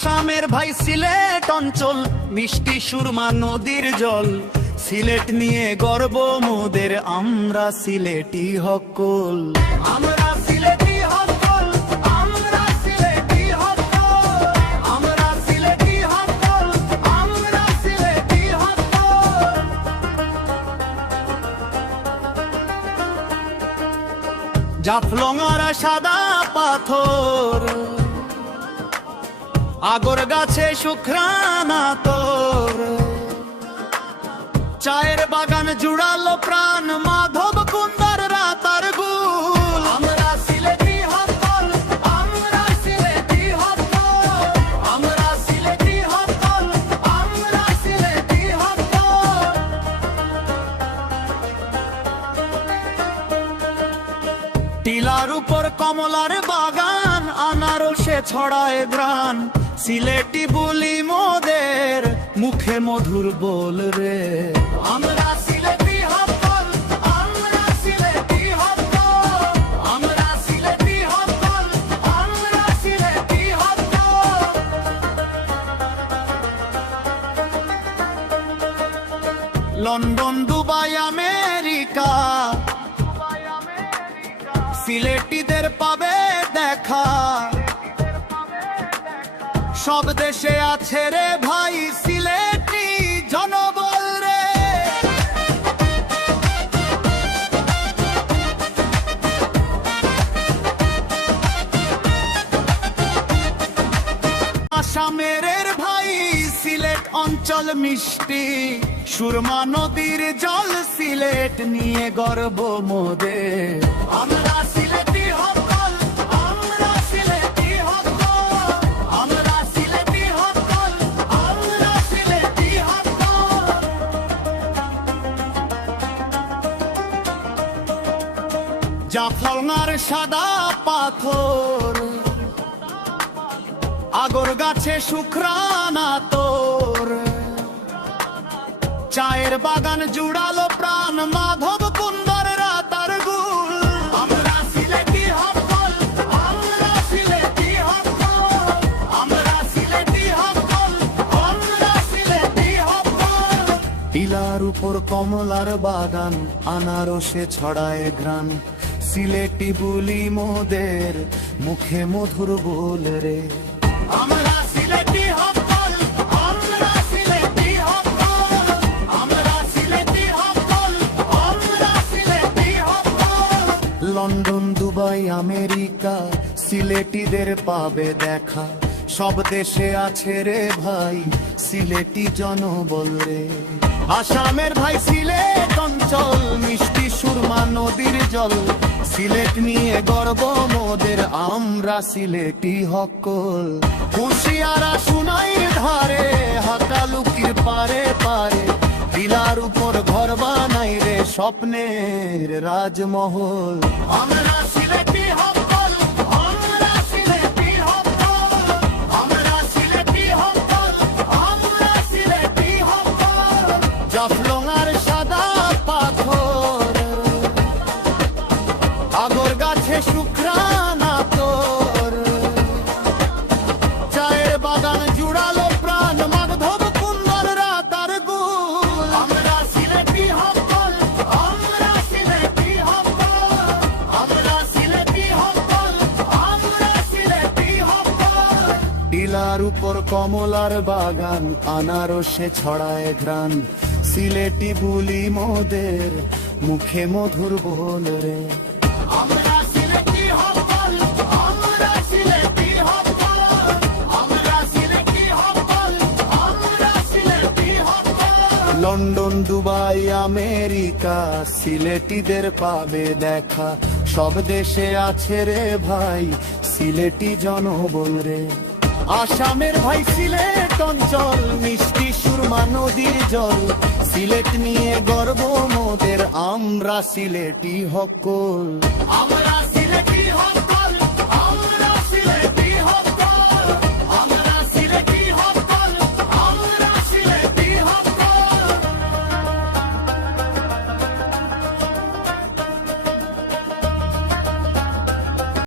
আসামের ভাই সিলেট অঞ্চল, মিষ্টি সুরমা নদীর জল। সিলেট নিয়ে গর্ব মোদের, আমরা সিলেটি হকল। আমরা সিলেটি হকল, আমরা সিলেটি হকল, আমরা সিলেটি হকল, আমরা সিলেটি হকল। জাফলংয়ের সাদা পাথর, আগর গাছে শুকরানা তোর। চায়ের বাগান জুড়ালো প্রাণ, মাধব কুন্দার রাতার গুল। আমরা সিলেটি হকল, আমরা সিলেটি হকল, আমরা সিলেটি হকল, আমরা সিলেটি হকল। টিলার উপর কমলার বাগান, আনারসে ছড়ায় ঘ্রাণ। সিলেটি বলি মোদের, মুখে মধুর বল রে। আমরা সিলেটি হকল, আমরা সিলেটি হকল, আমরা সিলেটি হকল, আমরা সিলেটি হকল। লন্ডন, দুবাই, আমেরিকা, সিলেটিদের পাবে দেখা। সব দেশে আছে রে ভাই সিলেটি জনবল রে। আসামের ভাই সিলেট অঞ্চল মিষ্টি সুরমা নদীর জল। সিলেট নিয়ে গর্ব মোদের, আমরা সিলেটি হকল, আমরা সিলেটি হকল, আমরা সিলেটি হকল, আমরা সিলেটি হকল। জাফলংয়ের সাদা পাথর, আগর গাছে শুকরানা তোর। চায়ের বাগান জুড়ালো প্রাণ, মাধব কুন্দার রাতার গুল। আমরা সিলেটি হকল, আমরা সিলেটি হকল, আমরা সিলেটি হকল, আমরা সিলেটি হকল। টিলার উপর কমলার বাগান, আনারসে ছড়ায় ঘ্রাণ। সিলেটি বলি মোদের, মুখে মধুর বল রে। আমরা সিলেটি হকল, আমরা সিলেটি হকল, আমরা সিলেটি হকল, আমরা সিলেটি হকল। লন্ডন, দুবাই, আমেরিকা, সিলেটিদের পাবে দেখা। সব দেশে আছে রে ভাই সিলেটি জনবল রে। আসামের ভাই সিলেট অঞ্চল, মিষ্টি সুরমা নদীর জল। সিলেট নিয়ে গর্ব মোদের, আমরা সিলেটি হকল। হুঁশিয়ারা সুনাইর ধারে, হাকালুকির পারে পারে। টিলার উপর ঘর বানাই রে, স্বপ্নের রাজমহল। আমরা সিলেটি হকল, আমরা সিলেটি হকল, আমরা সিলেটি হকল, আমরা সিলেটি হকল। জাফলংয়ের সাদা পাথর, আগর গাছে শুকরানা তোর। চায়ের বাগান জুড়ালো প্রাণ, মাধব কুন্দার রাতার গুল। আমরা সিলেটি হকল, আমরা সিলেটি হকল, আমরা সিলেটি হকল, আমরা সিলেটি হকল। টিলার উপর কমলার বাগান, আনারসে ছড়ায় ঘ্রাণ। সিলেটি বলি মোদের, মুখে মধুর বল রে। আমরা সিলেটি হকল, আমরা সিলেটি হকল, আমরা সিলেটি হকল, আমরা সিলেটি হকল। লন্ডন, দুবাই, আমেরিকা, সিলেটিদের পাবে দেখা। সব দেশে আছে রে ভাই সিলেটি জনবল রে। আসামের ভাই সিলেট অঞ্চল, মিষ্টি সুরমা নদীর জল। সিলেট নিয়ে গর্ব মোদের, আমরা সিলেটি হকল, আমরা সিলেটি হকল।